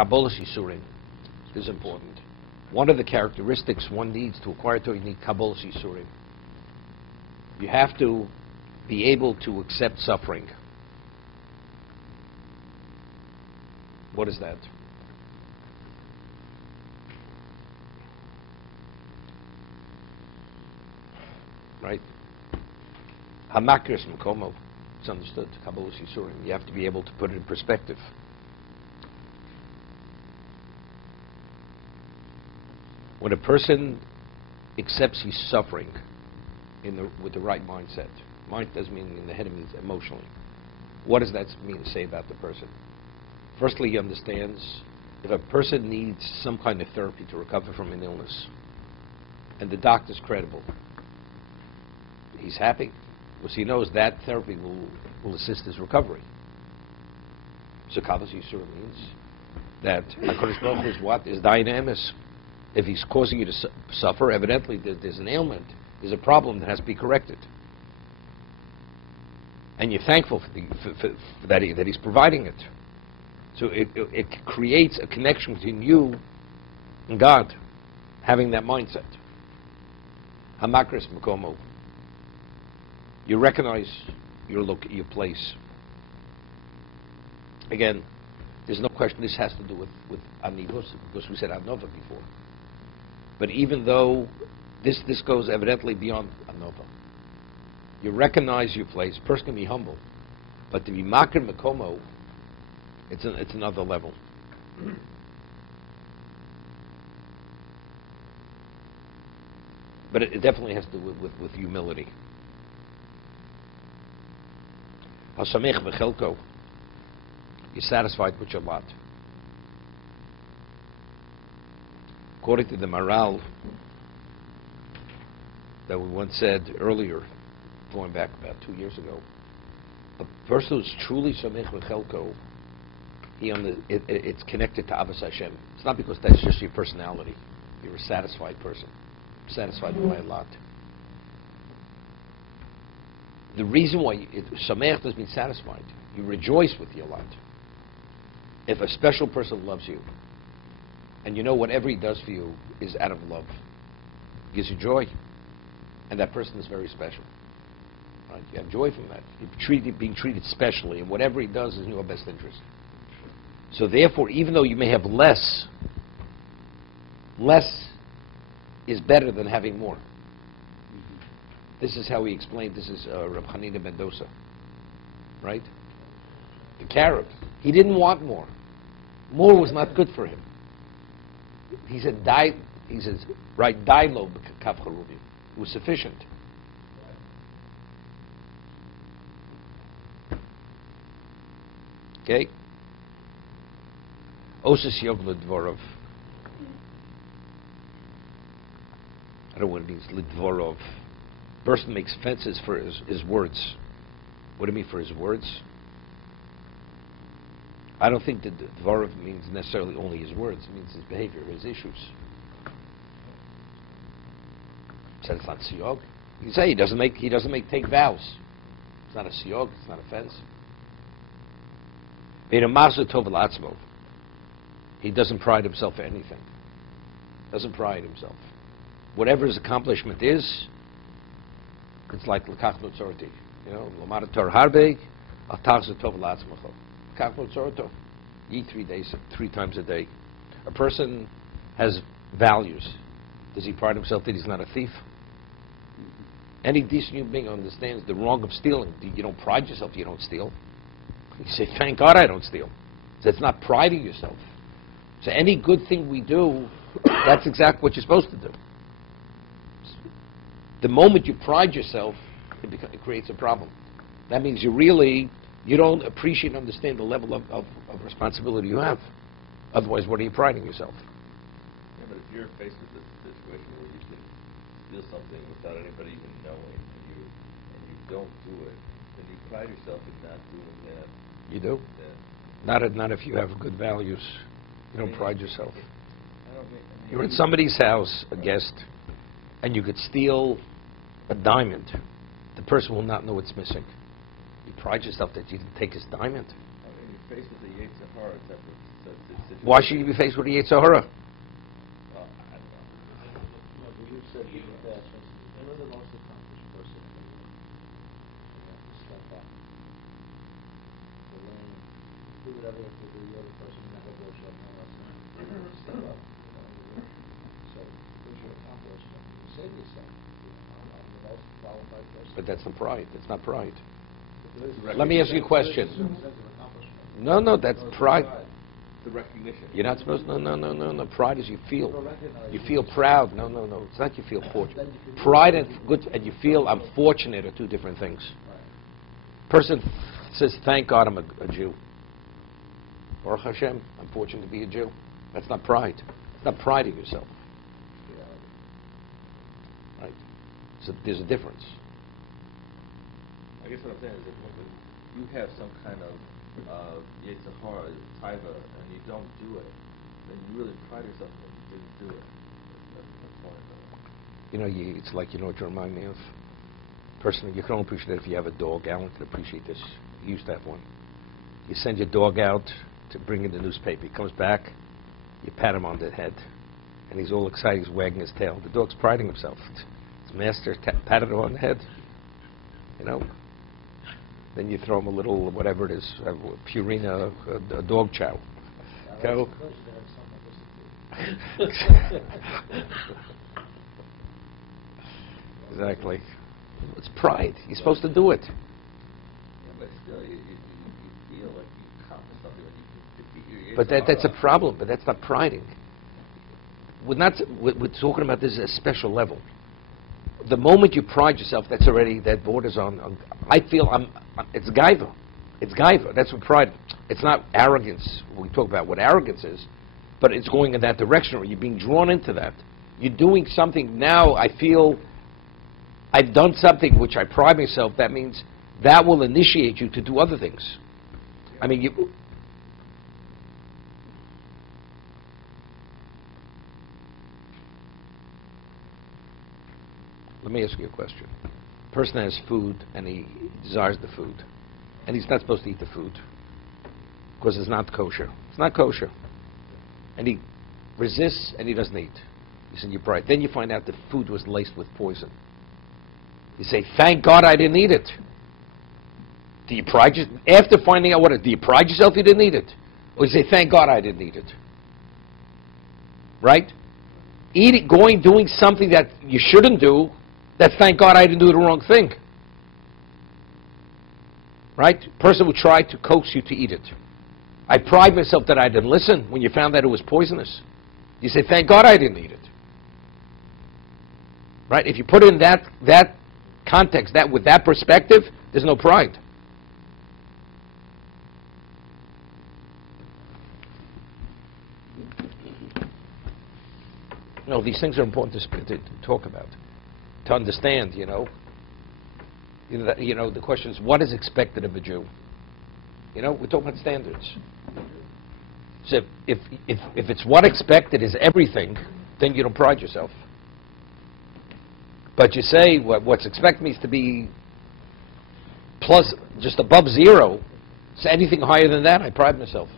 Kabbalah Yisurim is important. One of the characteristics one needs to acquire Torah, you need Kabbalah Yisurim. You have to be able to accept suffering. What is that? Right? Hamakris Makomo. It's understood. Kabbalah Yisurim. You have to be able to put it in perspective. When a person accepts he's suffering with the right mindset, mind doesn't mean in the head, it means emotionally. What does that mean to say about the person? Firstly, he understands if a person needs some kind of therapy to recover from an illness, and the doctor's credible, he's happy, because he knows that therapy will assist his recovery. So Kabbalah Yisurim means that HaKadosh Baruch Hu is what? Is dynamis. If he's causing you to suffer, evidently there's an ailment, there's a problem that has to be corrected. And you're thankful for that he's providing it. So it creates a connection between you and God, having that mindset. Hamakris Makomo. You recognize your place. Again, there's no question this has to do with Anivus, because we said Anova before. But even though this goes evidently beyond Anova, you recognize your place. A person can be humble, but to be Makir Makomo, it's another level. But it definitely has to do with humility. Hasamech v'chelko. You're satisfied with your lot. According to the Maharal that we once said earlier, going back about 2 years ago, a person who's truly samech v'chelko, it's connected to Avos Hashem. It's not because that's just your personality. You're a satisfied person, satisfied by a lot. The reason why samech doesn't mean satisfied. You rejoice with your lot. If a special person loves you, and you know whatever he does for you is out of love, gives you joy, and that person is very special. Right? You have joy from that. You're being treated specially, and whatever he does is in your best interest. So therefore, even though you may have less is better than having more. This is how he explained. This is Reb Hanina Mendoza, right? The carrot. He didn't want more. More was not good for him. He said, right, dailo b'kav charuvim. It was sufficient. Okay? Osis yog l'dvorov. I don't know what it means, l'dvorov. Person makes fences for his words. What do you mean for his words? I don't think that dvorov means necessarily only his words. It means his behavior, his issues. Said it's not siyog. You can say he doesn't take vows. It's not a siyog. It's not a fence. He doesn't pride himself for anything. Doesn't pride himself. Whatever his accomplishment is, it's like l'kach notzorti. You know, l'mad Torah harbe, atach zetov l'atzmacho. L'kach notzorto. Eat 3 times a day. A person has values. Does he pride himself that he's not a thief? Any decent human being understands the wrong of stealing. You don't pride yourself, you don't steal. You say, thank God I don't steal. So it's not priding yourself. So any good thing we do, that's exactly what you're supposed to do. The moment you pride yourself, it creates a problem. That means you don't appreciate and understand the level of responsibility you have. Otherwise, what are you priding yourself? Yeah, but if you're faced with a situation where you can steal something without anybody even knowing, and you don't do it, then you pride yourself in not doing that. You do? Yeah. Not if you have good values. You don't pride yourself. You're in somebody's house, a guest, and you could steal a diamond. The person will not know it's missing. You pride yourself that you didn't take his diamond. faced with the Yetzer Hara type of situation. Why should you be faced with a Yetzer Hara? Well, I don't know. No, but you said that you're the most accomplished person in the world. You have to step up. The lane, do whatever you have to do. You're the person who never goes up, no less than step up. So, here's your accomplishment. You say to yourself, I'm the most qualified person. But that's not pride. That's not pride. But there is- Let me ask you a question. There is a sense of accomplishment. No, that's No, it's pride. The recognition. You're not supposed to. No. Pride is you feel. You don't recognize You it. feel proud. No. It's not you feel fortunate. Then you can- Pride and good, and you feel I'm fortunate are two different things. Right. Person says, "Thank God I'm a Jew." Baruch Hashem, I'm fortunate to be a Jew. That's not pride. It's not priding yourself, right? So there's a difference. I guess what I'm saying is that when you have some kind of Yetzer Hara, taiva, and you don't do it, then you really pride yourself when you didn't do it. That's one of You know, it's like, you know what you remind me of? Personally, you can only appreciate it if you have a dog. Alan can appreciate this. He used to have one. You send your dog out to bring in the newspaper. He comes back, you pat him on the head, and he's all excited. He's wagging his tail. The dog's priding himself. His master patted him on the head. You know? Then you throw him a little, whatever it is, Purina, a dog chow. Go. Exactly. It's pride. You're supposed to do it. Yeah, but still, you feel like you accomplished something when you defeat your But Yetzer that's a Hara. problem. But that's not priding. We're talking about this at a special level. The moment you pride yourself, that borders on I feel it's gaiva. It's gaiva. That's what pride. It's not arrogance. We talk about what arrogance is, but it's going in that direction, or you're being drawn into that. You're doing something now. I feel I've done something which I pride myself. That means that will initiate you to do other things. I mean, you. Let me ask you a question. A person has food and he desires the food, and he's not supposed to eat the food because it's not kosher. It's not kosher. And he resists and he doesn't eat. You said you're pride. Then you find out the food was laced with poison. You say, "Thank God I didn't eat it." Do you pride yourself? After finding out do you pride yourself you didn't eat it? Or you say, "Thank God I didn't eat it." Right? Doing something that you shouldn't do, that's thank God I didn't do the wrong thing. Right? Person would try to coax you to eat it. I pride myself that I didn't listen when you found that it was poisonous. You say, "Thank God I didn't eat it." Right? If you put it in that context, with that perspective, there's no pride. No, these things are important to talk about, to understand. The question is, what is expected of a Jew? We're talking about standards. So if it's what expected is everything, then you don't pride yourself. But you say what's expected means to be plus, just above zero. So anything higher than that, I pride myself.